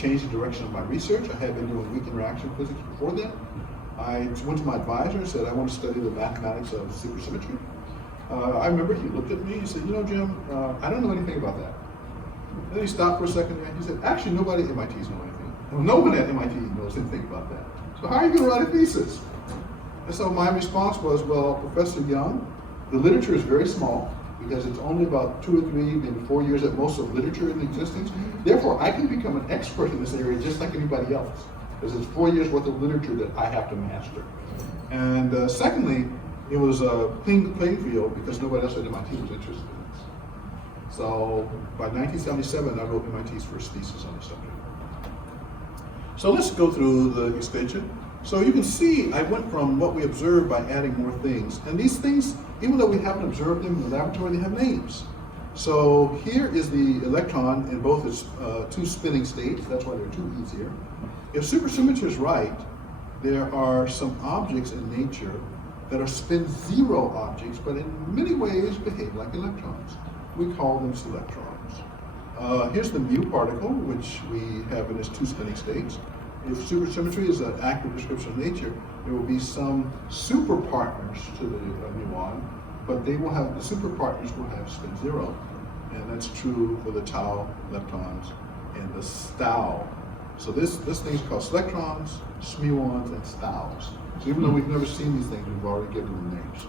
changed the direction of my research. I had been doing weak interaction physics before then. I went to my advisor and said, I want to study the mathematics of supersymmetry. I remember he looked at me and said, you know, Jim, I don't know anything about that. And then he stopped for a second and he said, actually, nobody at MIT knows anything. Well, no one at MIT knows anything about that. So how are you going to write a thesis? And so my response was, well, Professor Young, the literature is very small because it's only about 2 or 3, maybe 4 years at most of literature in existence. Therefore, I can become an expert in this area just like anybody else, because it's 4 years worth of literature that I have to master. And secondly, it was a clean playing field because nobody else at MIT was interested in this. So by 1977, I wrote MIT's first thesis on the subject. So let's go through the extension. So you can see I went from what we observed by adding more things. And these things, even though we haven't observed them in the laboratory, they have names. So here is the electron in both its 2 spinning states. That's why there are 2 E's here. If supersymmetry is right, there are some objects in nature that are spin-zero objects, but in many ways behave like electrons. We call them selectrons. Here's the mu particle, which we have in its 2 spinning states. If supersymmetry is an accurate description of nature, there will be some super partners to the muon, but they will have, the super partners will have spin 0, and that's true for the tau leptons and the stau. So this thing is called selectrons, smuons, and staus. So even though we've never seen these things, we've already given them names.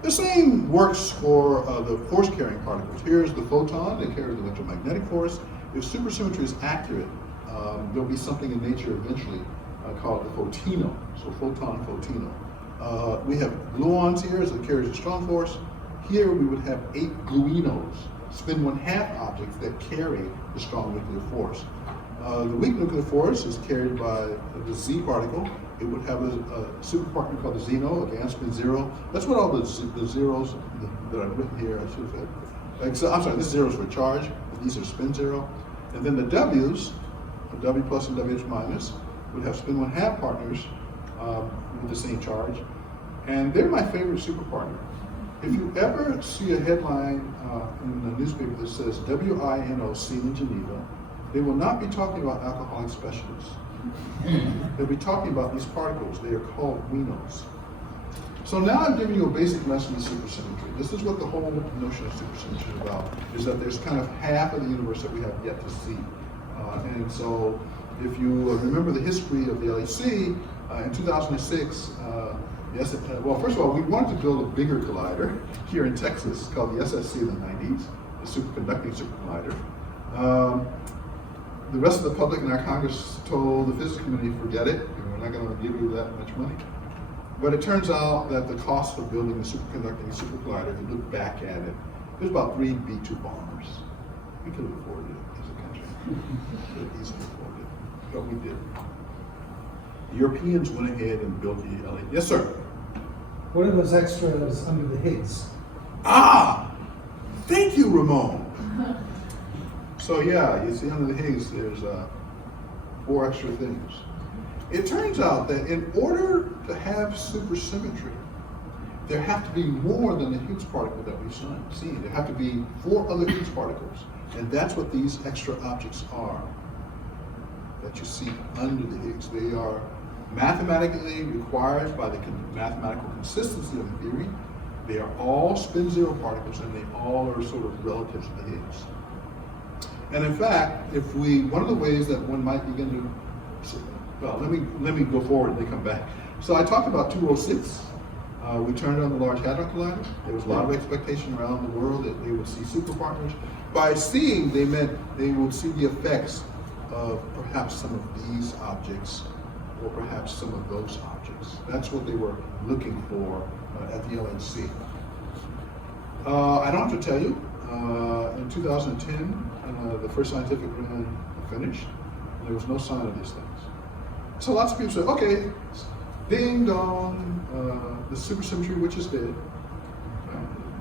The same works for the force-carrying particles. Here's the photon that carries the electromagnetic force. If supersymmetry is accurate, there'll be something in nature eventually called the photino. So photon, photino. We have gluons here, so it carries a strong force. Here we would have 8 gluinos, spin 1/2 objects that carry the strong nuclear force. The weak nuclear force is carried by the Z particle. It would have a superpartner called the Zeno, again, spin 0. That's what all the zeros that I've written here, I should have said. I'm sorry, this 0 is for charge, these are spin 0. And then the W's, W plus and WH minus, would have spin 1/2 partners with the same charge. And they're my favorite superpartner. If you ever see a headline in the newspaper that says WINO seen in Geneva, they will not be talking about alcoholic specialists. They'll be talking about these particles. They are called winos. So now I'm giving you a basic lesson in supersymmetry. This is what the whole notion of supersymmetry is about, is that there's kind of half of the universe that we have yet to see. And so if you remember the history of the LHC, in 2006, well, first of all, we wanted to build a bigger collider here in Texas called the SSC in the 90s, the superconducting supercollider. The rest of the public and our Congress told the physics committee, forget it, we're not going to give you that much money. But it turns out that the cost of building a superconducting supercollider, if you look back at it, it was about 3 B-2 bombers. We could have afforded it as a country. We could have easily afforded it, but we didn't. The Europeans went ahead and built the LA. Yes, sir? What are those extras under the Higgs? Ah! Thank you, Ramon. So yeah, you see under the Higgs, there's 4 extra things. It turns out that in order to have supersymmetry, there have to be more than the Higgs particle that we've seen. There have to be 4 other Higgs particles. And that's what these extra objects are that you see under the Higgs. They are mathematically required by the mathematical consistency of the theory. They are all spin 0 particles, and they all are sort of relatives to the Higgs. And in fact, one of the ways that one might begin to, well, let me go forward and then come back. So I talked about 206. We turned on the Large Hadron Collider. There was a lot of expectation around the world that they would see superpartners. By seeing, they meant they would see the effects of perhaps some of these objects or perhaps some of those objects. That's what they were looking for at the LHC. I don't have to tell you, in 2010, the first scientific run finished. There was no sign of these things. So lots of people said, okay, ding dong, the supersymmetry which is dead. You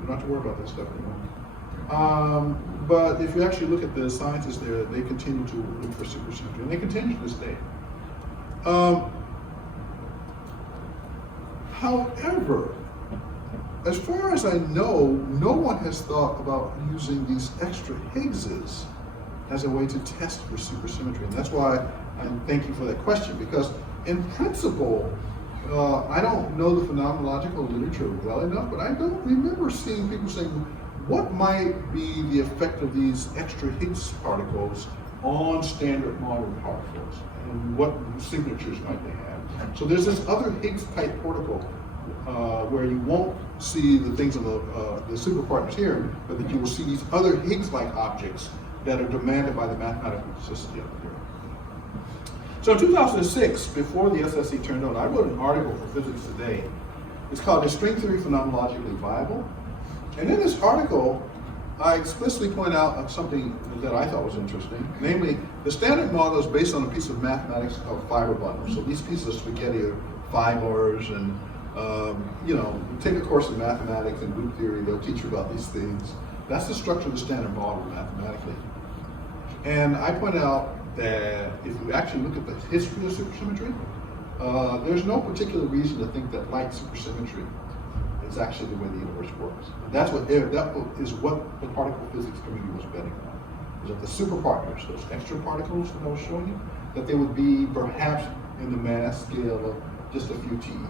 don't have to worry about that stuff anymore. But if you actually look at the scientists there, they continue to look for supersymmetry, and they continue to this day. However, as far as I know, no one has thought about using these extra Higgses as a way to test for supersymmetry. And that's why I thank you for that question, because in principle, I don't know the phenomenological literature well enough, but I don't remember seeing people saying, what might be the effect of these extra Higgs particles on standard model particles, and what signatures might they have? So there's this other Higgs type particle where you won't see the things on the superpartners here, but that you will see these other Higgs-like objects that are demanded by the mathematical necessity of the theory. So in 2006, before the SSE turned on, I wrote an article for Physics Today. It's called "Is String Theory Phenomenologically Viable?" And in this article, I explicitly point out something that I thought was interesting. Namely, the standard model is based on a piece of mathematics called fiber bundles. So these pieces of spaghetti are fibers, and take a course in mathematics and group theory, they'll teach you about these things. That's the structure of the standard model mathematically. And I point out that if you actually look at the history of supersymmetry, there's no particular reason to think that light supersymmetry is actually the way the universe works. And that is what the particle physics community was betting on. Is that the superparticles, those extra particles that I was showing you, that they would be perhaps in the mass scale of just a few TeV.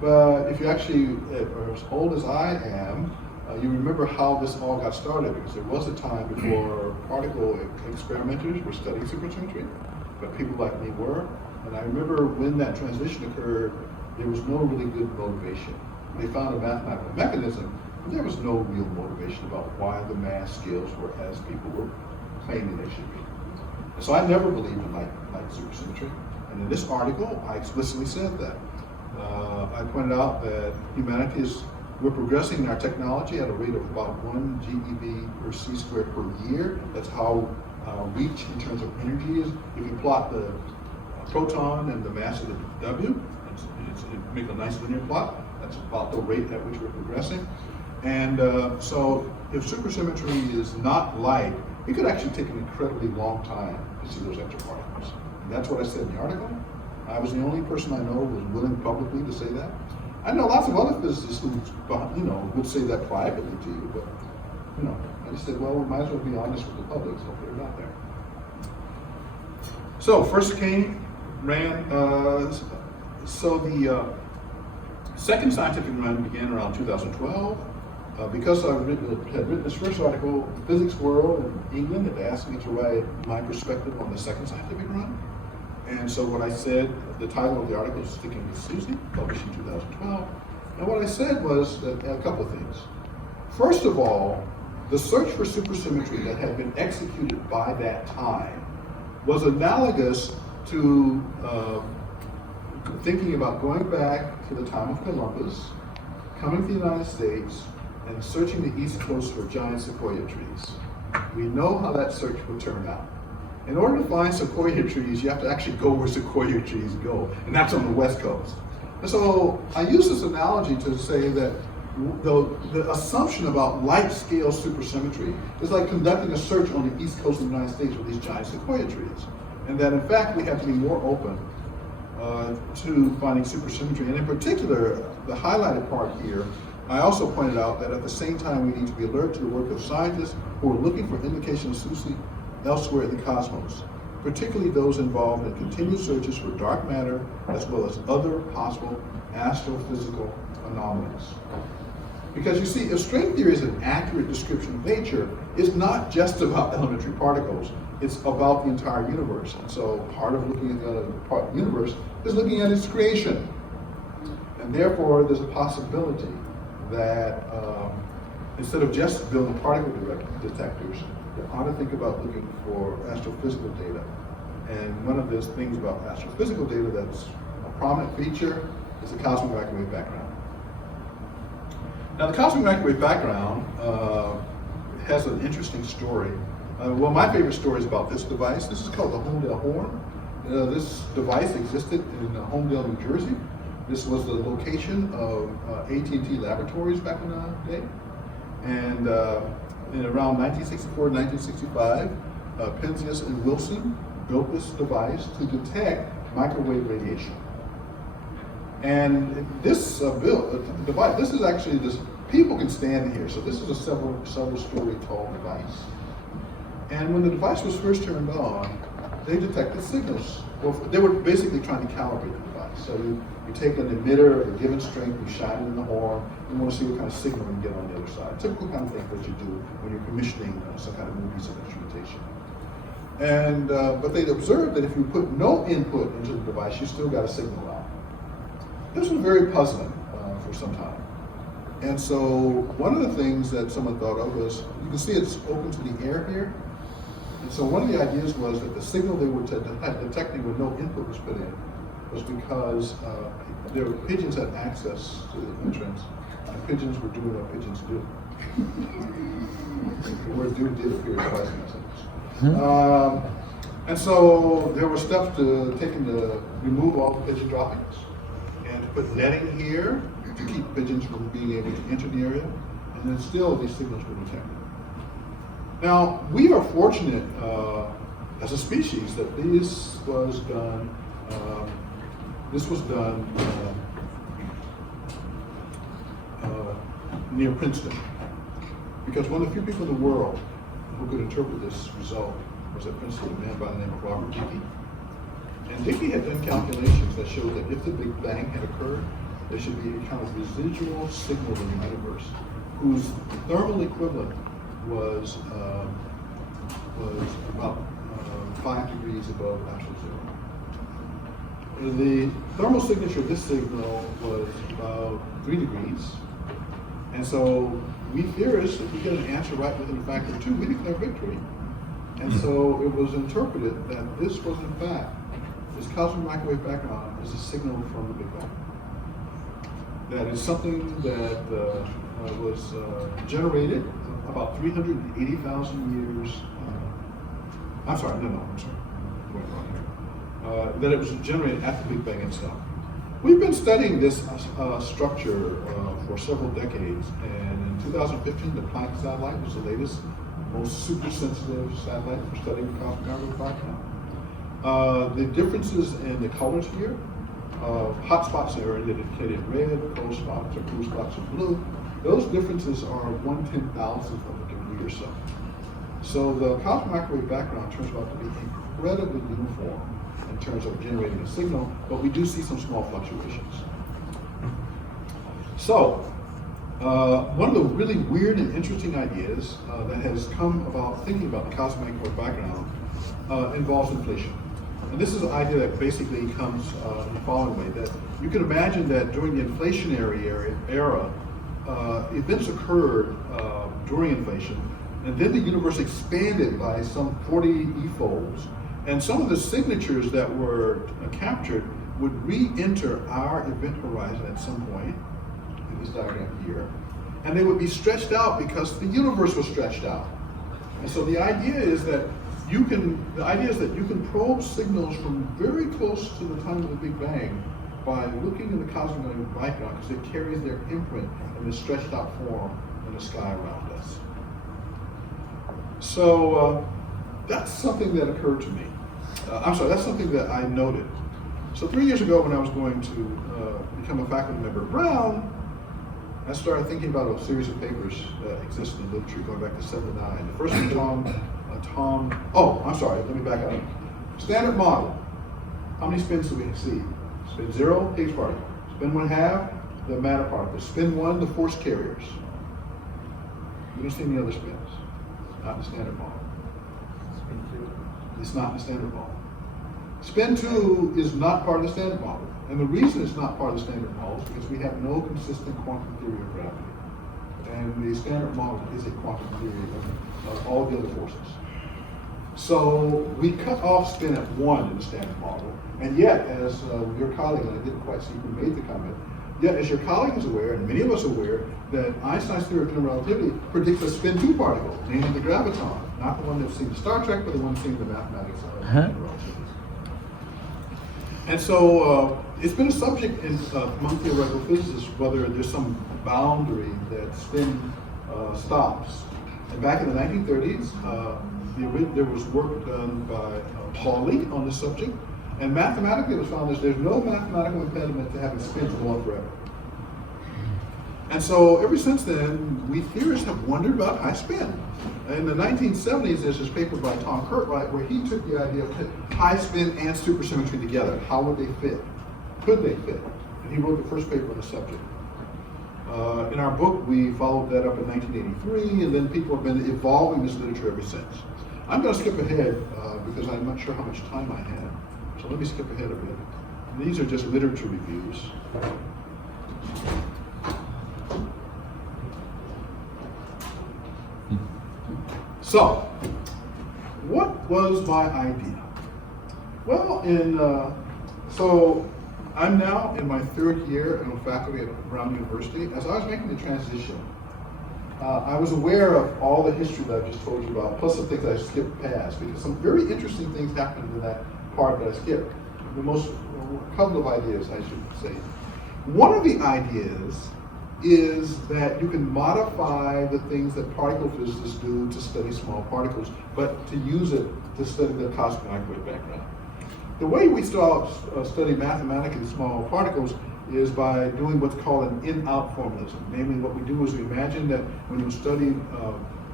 But if you actually are as old as I am, you remember how this all got started, because there was a time before particle experimenters were studying supersymmetry, but people like me were. And I remember when that transition occurred, there was no really good motivation. They found a mathematical mechanism, but there was no real motivation about why the mass scales were as people were claiming they should be. And so I never believed in light supersymmetry. And in this article, I explicitly said that. I pointed out that we're progressing in our technology at a rate of about 1 GeV per c squared per year. That's how reach in terms of energy is. If you plot the proton and the mass of the W, it make a nice linear plot. That's about the rate at which we're progressing. And so if supersymmetry is not light, it could actually take an incredibly long time to see those extra particles. And that's what I said in the article. I was the only person I know who was willing publicly to say that. I know lots of other physicists who, would say that privately to you, but, I just said, well, we might as well be honest with the public, so put it out there. So first ran, so the second scientific run began around 2012. Because I had written this first article, Physics World in England had asked me to write my perspective on the second scientific run. And so what I said, the title of the article is Sticking with SUSY, published in 2012. And what I said was that a couple of things. First of all, the search for supersymmetry that had been executed by that time was analogous to thinking about going back to the time of Columbus, coming to the United States, and searching the East Coast for giant sequoia trees. We know how that search would turn out. In order to find sequoia trees, you have to actually go where sequoia trees go, and that's on the West Coast. And so I use this analogy to say that the assumption about light scale supersymmetry is like conducting a search on the East Coast of the United States for these giant sequoia trees. And that in fact, we have to be more open to finding supersymmetry. And in particular, the highlighted part here, I also pointed out that at the same time, we need to be alert to the work of scientists who are looking for indications of SUSY elsewhere in the cosmos, particularly those involved in continued searches for dark matter, as well as other possible astrophysical anomalies. Because you see, if string theory is an accurate description of nature, it's not just about elementary particles, it's about the entire universe. And so part of looking at the universe is looking at its creation. And therefore, there's a possibility that instead of just building particle detectors, you ought to think about looking for astrophysical data. And one of those things about astrophysical data that's a prominent feature is the cosmic microwave background. Now, the cosmic microwave background has an interesting story. Well, my favorite story is about this device. This is called the Homedale Horn. This device existed in Homedale, New Jersey. This was the location of AT&T Laboratories back in the day. And in around 1964, 1965, Penzias and Wilson built this device to detect microwave radiation. And this device, this is actually this, people can stand here, so this is a several story tall device. And when the device was first turned on, they detected signals. Well, they were basically trying to calibrate the device. So you take an emitter of a given strength, you shine it in the horn, you want to see what kind of signal you get on the other side. Typical kind of thing that you do when you're commissioning some kind of new piece of instrumentation. And but they observed that if you put no input into the device, you still got a signal out. This was very puzzling for some time. And so one of the things that someone thought of was, you can see it's open to the air here. And so one of the ideas was that the signal they were detecting when no input was put in was because their pigeons had access to the entrance, and pigeons were doing what pigeons do. The word "do" did appear twice in that sentence. And so there were steps taken to remove all the pigeon droppings and to put netting here to keep pigeons from being able to enter the area, and then still these signals were detected. Now, we are fortunate as a species that this was done near Princeton, because one of the few people in the world who could interpret this result was at Princeton, a man by the name of Robert Dicke. And Dicke had done calculations that showed that if the Big Bang had occurred, there should be a kind of residual signal in the universe whose thermal equivalent was about 5 degrees above absolute zero. The thermal signature of this signal was about 3 degrees. And so we theorists, if we get an answer right within a factor of 2, we declare victory. And so it was interpreted that this was in fact, this cosmic microwave background is a signal from the Big Bang. That is something that was generated about 380,000 years. I'm sorry. Going wrong here. That it was generated at the Big Bang itself. We've been studying this structure for several decades, and in 2015, the Planck satellite was the latest, most super sensitive satellite for studying the cosmic microwave background. The differences in the colors here, hot spots are indicated red, cold spots or cool spots are blue. Those differences are 1/10,000th of a degree or so. So the cosmic microwave background turns out to be incredibly uniform in terms of generating a signal, but we do see some small fluctuations. So one of the really weird and interesting ideas that has come about thinking about the cosmic microwave background involves inflation. And this is an idea that basically comes in the following way, that you can imagine that during the inflationary era, events occurred during inflation, and then the universe expanded by some 40 e-folds, and some of the signatures that were captured would re-enter our event horizon at some point, in this diagram here, and they would be stretched out because the universe was stretched out. And so the idea is that you can probe signals from very close to the time of the Big Bang by looking in the cosmic background, because it carries their imprint in the stretched out form in the sky around us. So that's something that occurred to me. That's something that I noted. So 3 years ago, when I was going to become a faculty member at Brown, I started thinking about a series of papers that exist in the literature going back to '79. The first one, let me back up. Standard model. How many spins do we see? Spin 0, Higgs particle. Spin 1/2, the matter particle. Spin 1, the force carriers. We don't see any other spins. Not in the standard model. Spin 2. It's not in the standard model. Spin 2 is not part of the standard model. And the reason it's not part of the standard model is because we have no consistent quantum theory of gravity. And the standard model is a quantum theory of all the other forces. So we cut off spin at 1 in the standard model, and yet, as your colleague, and I didn't quite see who made the comment, yet as your colleague is aware, and many of us are aware, that Einstein's theory of general relativity predicts a spin 2 particle, namely the graviton, not the one that's seen in Star Trek, but the one seen in the mathematics of general relativity. And so it's been a subject among theoretical physicists whether there's some boundary that spin stops. And back in the 1930s, there was work done by Pauli on this subject, and mathematically it was found that there's no mathematical impediment to having spins go on forever. And so ever since then, we theorists have wondered about high spin. In the 1970s, there's this paper by Tom Cartwright where he took the idea of high spin and supersymmetry together. How would they fit? Could they fit? And he wrote the first paper on the subject. In our book, we followed that up in 1983, and then people have been evolving this literature ever since. I'm going to skip ahead because I'm not sure how much time I have. So let me skip ahead a bit. And these are just literature reviews. So, what was my idea? Well, so I'm now in my third year in faculty at Brown University. As I was making the transition, I was aware of all the history that I just told you about, plus the things I skipped past, because some very interesting things happened in that part that I skipped. A couple of ideas, I should say. One of the ideas is that you can modify the things that particle physicists do to study small particles, but to use it to study the cosmic microwave background. The way we study mathematically small particles is by doing what's called an in-out formalism. Namely, what we do is we imagine that when you study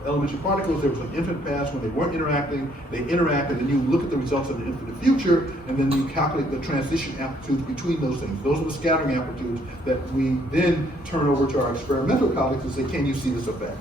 elementary particles, there was an infinite past when they weren't interacting, they interact, and then you look at the results of the infinite future, and then you calculate the transition amplitudes between those things. Those are the scattering amplitudes that we then turn over to our experimental colleagues and say, can you see this effect?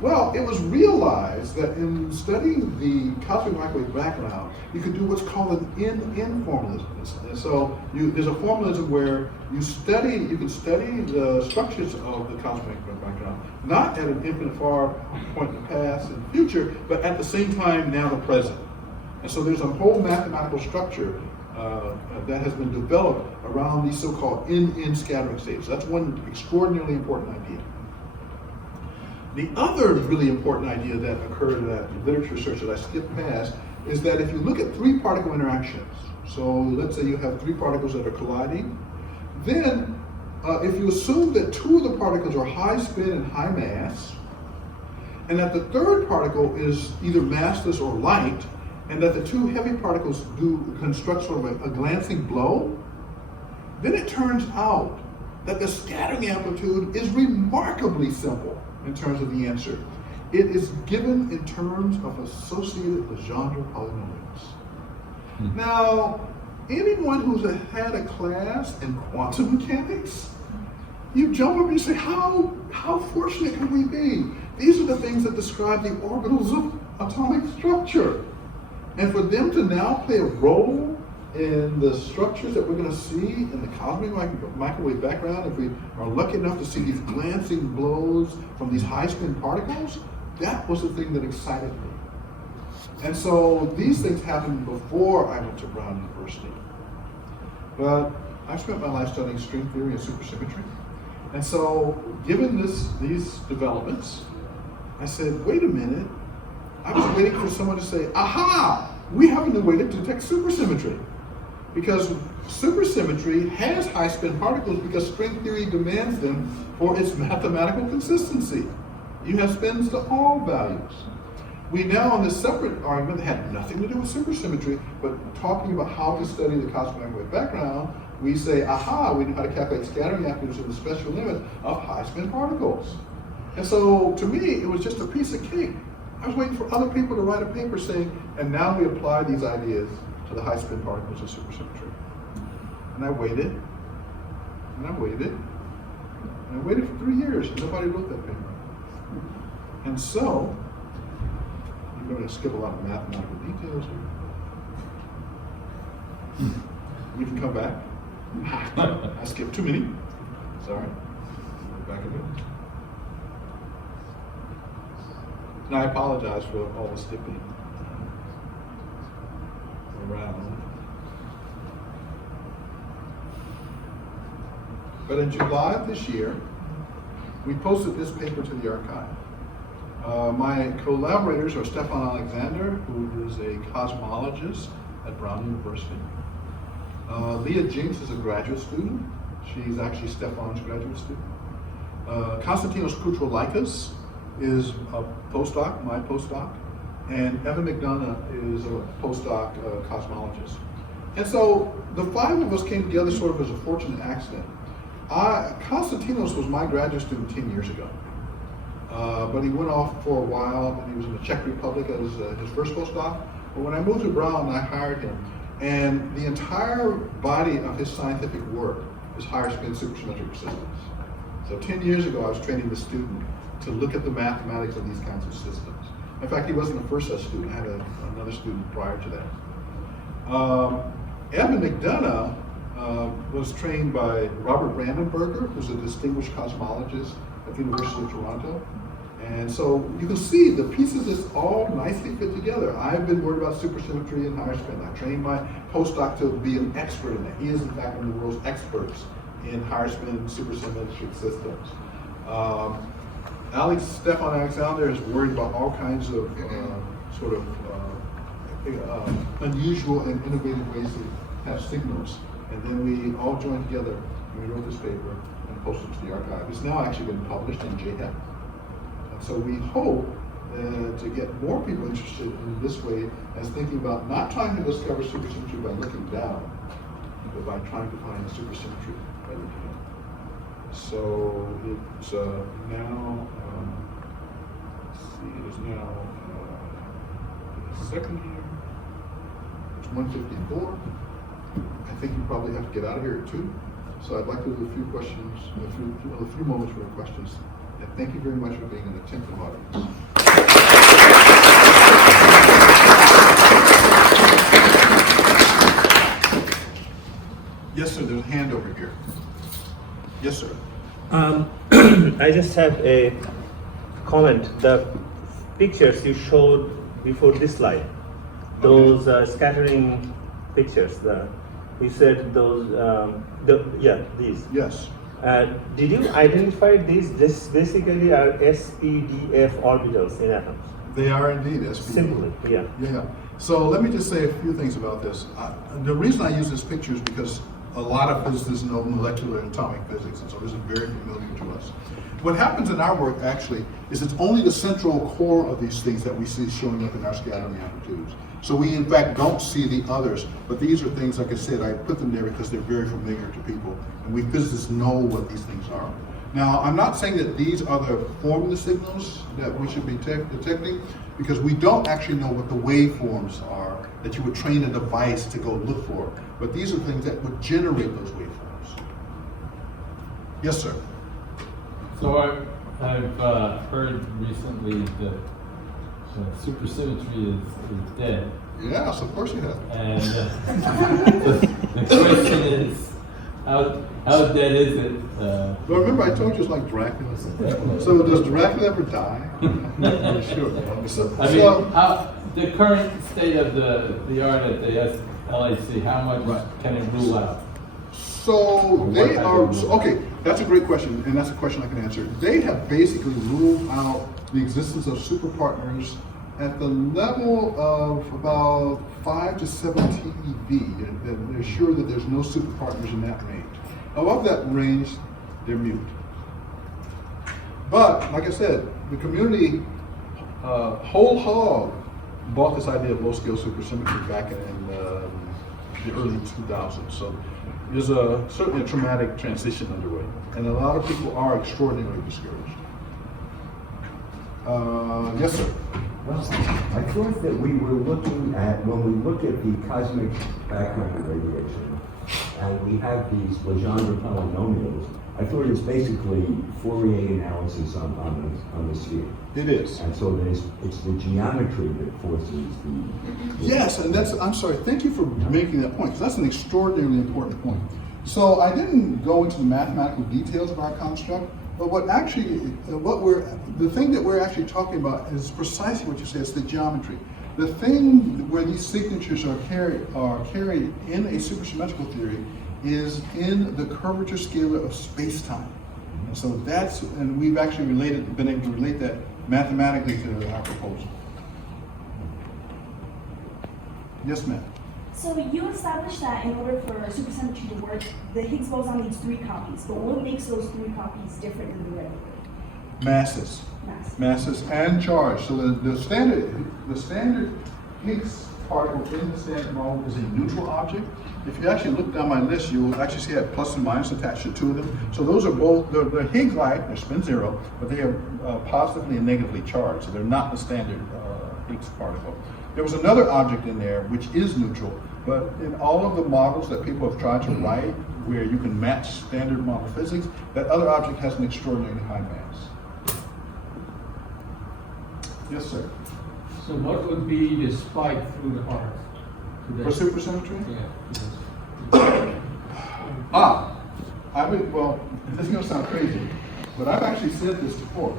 Well, it was realized that in studying the cosmic microwave background, you could do what's called an in-in formalism. And so there's a formalism where you can study the structures of the cosmic microwave background, not at an infinite far point in the past and future, but at the same time now the present. And so there's a whole mathematical structure that has been developed around these so-called in-in scattering states. That's one extraordinarily important idea. The other really important idea that occurred in that literature research that I skipped past is that if you look at three particle interactions, so let's say you have three particles that are colliding, then if you assume that two of the particles are high spin and high mass, and that the third particle is either massless or light, and that the two heavy particles construct sort of a glancing blow, then it turns out that the scattering amplitude is remarkably simple in terms of the answer. It is given in terms of associated Legendre polynomials. Now, anyone who's had a class in quantum mechanics, you jump up and you say, how fortunate can we be? These are the things that describe the orbitals of atomic structure. And for them to now play a role in the structures that we're going to see in the cosmic microwave background, if we are lucky enough to see these glancing blows from these high-spin particles, that was the thing that excited me. And so these things happened before I went to Brown University. But I've spent my life studying string theory and supersymmetry. And so given these developments, I said, wait a minute, I was waiting for someone to say, aha, we have a new way to detect supersymmetry. Because supersymmetry has high spin particles because string theory demands them for its mathematical consistency. You have spins to all values. We now, on this separate argument that had nothing to do with supersymmetry, but talking about how to study the cosmic microwave background, we say, aha, we know how to calculate scattering amplitudes in the special limit of high spin particles. And so, to me, it was just a piece of cake. I was waiting for other people to write a paper saying, and now we apply these ideas to the high spin particles of supersymmetry. And I waited, and I waited, and I waited for 3 years, and nobody wrote that paper. And so, I'm going to skip a lot of mathematical details here. We can come back. I skipped too many. Sorry. Back a bit. And I apologize for all the skipping around. But in July of this year, we posted this paper to the archive. My collaborators are Stefan Alexander, who is a cosmologist at Brown University. Leah Jinks is a graduate student. She's actually Stefan's graduate student. Konstantinos Koutrolaikas is a postdoc, my postdoc. And Evan McDonough is a postdoc cosmologist. And so the five of us came together sort of as a fortunate accident. Konstantinos was my graduate student 10 years ago. But he went off for a while, and he was in the Czech Republic as his first postdoc. But when I moved to Brown, I hired him. And the entire body of his scientific work is higher spin supersymmetric systems. So 10 years ago, I was training the student to look at the mathematics of these kinds of systems. In fact, he wasn't the first such student. I had another student prior to that. Evan McDonough was trained by Robert Brandenberger, who's a distinguished cosmologist at the University of Toronto. And so you can see the pieces just all nicely fit together. I've been worried about supersymmetry and higher spin. I trained my postdoc to be an expert in that. He is, in fact, one of the world's experts in higher spin supersymmetric systems. Stefan Alexander is worried about all kinds of unusual and innovative ways to have signals. And then we all joined together and we wrote this paper and posted it to the archive. It's now actually been published in JHEP. And so we hope to get more people interested in this way as thinking about not trying to discover supersymmetry by looking down, but by trying to find supersymmetry by looking up. So it's now, it is now second year. It's 1:54. I think you probably have to get out of here at 2. So I'd like to do a few questions, a few moments for questions. And thank you very much for being an attentive audience. Yes, sir, there's a hand over here. Yes, sir. I just have a comment. The pictures you showed before this slide, those scattering pictures, you said those, these. Yes. Did you identify these? This basically are SPDF orbitals in atoms. They are indeed SPDF. Simply, yeah. Yeah. So let me just say a few things about this. The reason I use this picture is because a lot of physicists know molecular and atomic physics, and so this is very familiar to us. What happens in our work actually is it's only the central core of these things that we see showing up in our scattering amplitudes. So we in fact don't see the others, but these are things, like I said, I put them there because they're very familiar to people, and we physicists know what these things are. Now, I'm not saying that these are the formula signals that we should be detecting, because we don't actually know what the waveforms are that you would train a device to go look for. But these are things that would generate those waveforms. Yes, sir. So I've heard recently that supersymmetry is dead. Yes, of course you have. And the question is, how dead is it? Well, remember I told you it's like Dracula. So does Dracula ever die? Sure. I mean, the current state of the art at the LHC, how much can it rule out? So they are, okay, that's a great question, and that's a question I can answer. They have basically ruled out the existence of superpartners at the level of about 5 to 7 TeV. They're sure that there's no superpartners in that range. Above that range, they're mute. But, like I said, the community whole hog bought this idea of low-scale supersymmetry back in the early 2000s. So there's certainly a traumatic transition underway, and a lot of people are extraordinarily discouraged. Yes, sir. Well, I thought that we were looking at, when we look at the cosmic background radiation, and we have these Legendre polynomials, I thought it's basically Fourier analysis on the sphere. It is. And so it's the geometry that forces the... Yes, and I'm sorry, thank you for making that point, because that's an extraordinarily important point. So I didn't go into the mathematical details of our construct, but the thing that we're actually talking about is precisely what you said, it's the geometry. The thing where these signatures are carried in a supersymmetrical theory is in the curvature scalar of space-time. And so and we've actually been able to relate that mathematically to our proposal. Yes, ma'am. So you established that in order for supersymmetry to work, the Higgs boson needs 3 copies. But what makes those 3 copies different than the regular? Masses and charge. So the standard Higgs particle in the standard model is a neutral object. If you actually look down my list, you'll actually see I have plus and minus attached to two of them. So those are both, they're Higgs-like, they're spin zero, but they are positively and negatively charged, so they're not the standard Higgs particle. There was another object in there which is neutral, but in all of the models that people have tried to write where you can match standard model physics, that other object has an extraordinarily high mass. Yes, sir. So what would be the spike through the heart? For supersymmetry? Yeah. Well, this is gonna sound crazy, but I've actually said this before.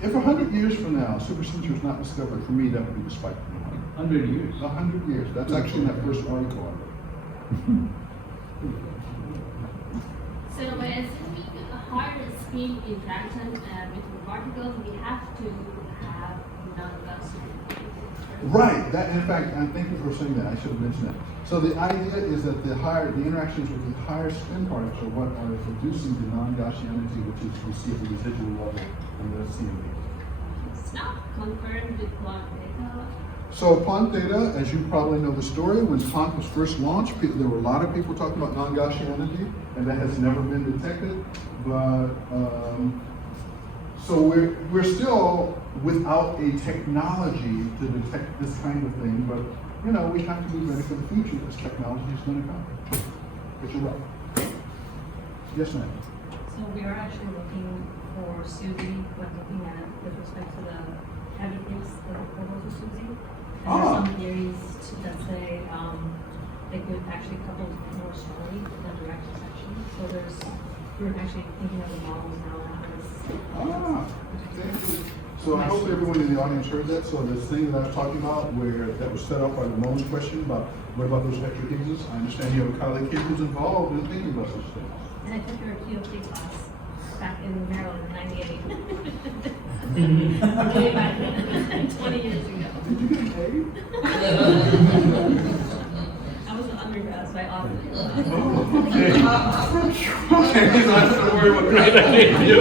If 100 years from now, supersymmetry is not discovered, for me, that would be the spike. 100 years. 100 years, that's actually in that first article I wrote. So when assuming a hard spin interaction between particles, we have to have non-Gaussian. Right, that, in fact, I thank you for saying that, I should have mentioned that. So the idea is that the interactions with the higher spin particles are what are producing the non-Gaussianity, which is we see at the residual level in the CMB. It's not confirmed with Planck data. So Planck data, as you probably know the story, when Planck was first launched, there were a lot of people talking about non-Gaussianity, and that has never been detected. But so we're still without a technology to detect this kind of thing. But you know, we have to be ready for the future because technology is going to come. But you're right. Yes, ma'am. So we are actually looking for SUSY, but looking at it with respect to the heavy things that are also SUSY. And there are some theories that say they could actually couple more strongly with the direct section. So we're actually thinking of the models now and how this. So I hope everyone in the audience heard that. So this thing that I was talking about, where that was set up by Ramon's question about what about those extra Higgses? I understand you have a colleague here who's involved in thinking about those things. And I took your QFD class back in Maryland in '98. Way back then, 20 years ago. Did you get an A? I was an undergrad, so I offered it. Okay, so I have to worry what grade I gave you.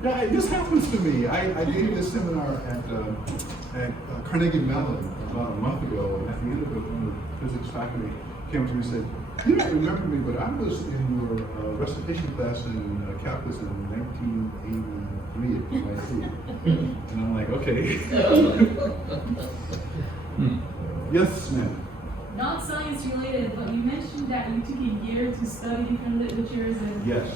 Yeah, this happens to me. I gave this seminar at Carnegie Mellon about a month ago, and at the end of it, one of the physics faculty came to me and said, "You don't remember me, but I was in your recitation class in calculus in 1983 at MIT." And I'm like, okay. Yes, ma'am. Not science related, but you mentioned that you took a year to study different literatures and Yes.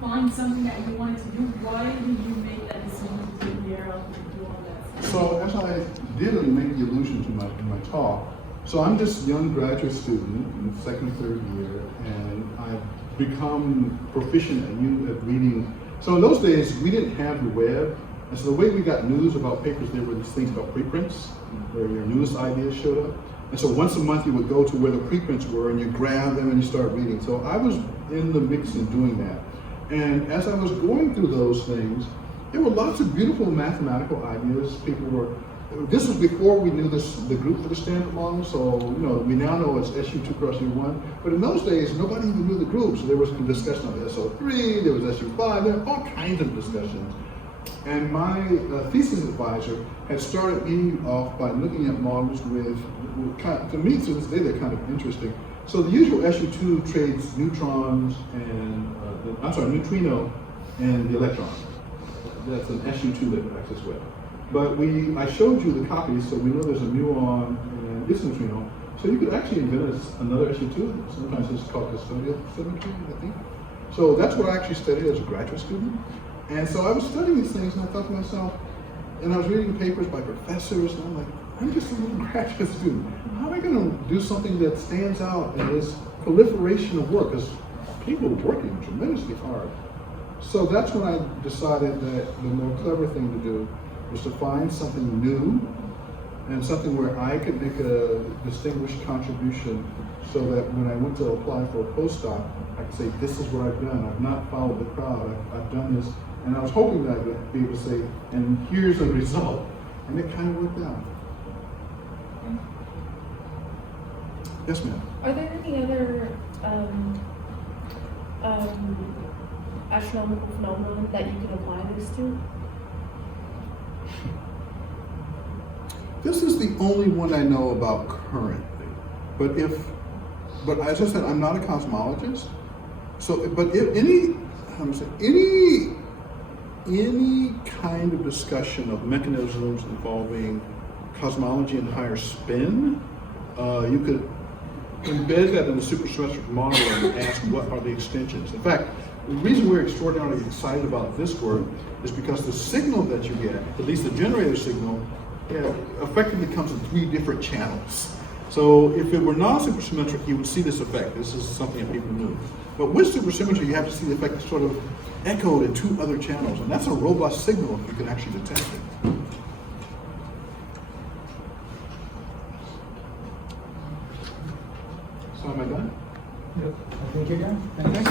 find something that you wanted to do. Why did you make that decision to take a year off and do all that stuff? So as I did make the allusion to my talk, so I'm this young graduate student in the second, third year, and I've become proficient at reading. So in those days, we didn't have the web, and so the way we got news about papers, there were these things called preprints, where your news ideas showed up. And so once a month, you would go to where the preprints were, and you grab them and you start reading. So I was in the mix in doing that. And as I was going through those things, there were lots of beautiful mathematical ideas. People were, this was before we knew the group for the standard model, so you know, we now know it's SU2 cross U1, but in those days, nobody even knew the group, so there was discussion of SO3, there was SU5, there were all kinds of discussions. And my thesis advisor had started me off by looking at models with to me to this day, they're kind of interesting. So the usual SU2 trades neutrons and, neutrino and the electron. That's an SU2 that acts this way. But I showed you the copies, so we know there's a muon and this neutrino. So you could actually invent another SU2. Sometimes it's called custodial symmetry, I think. So that's what I actually studied as a graduate student. And so I was studying these things and I thought to myself, and I was reading papers by professors, and I'm like, I'm just a little graduate student. How am I going to do something that stands out in this proliferation of work? Because people are working tremendously hard. So that's when I decided that the more clever thing to do was to find something new and something where I could make a distinguished contribution so that when I went to apply for a postdoc, I could say, this is what I've done. I've not followed the crowd. I've done this. And I was hoping that I would be able to say, and here's the result. And it kind of worked out. Yes, ma'am. Are there any other astronomical phenomena that you can apply this to? This is the only one I know about currently. But as I said, I'm not a cosmologist. So, but if any kind of discussion of mechanisms involving cosmology and higher spin, you could embed that in the supersymmetric model and ask what are the extensions. In fact, the reason we're extraordinarily excited about this work is because the signal that you get, at least the generator signal, effectively comes in 3 different channels. So if it were non-supersymmetric, you would see this effect. This is something that people knew. But with supersymmetry, you have to see the effect sort of echoed in 2 other channels, and that's a robust signal if you can actually detect it. So am I done? Yep, I think you're done. Thanks.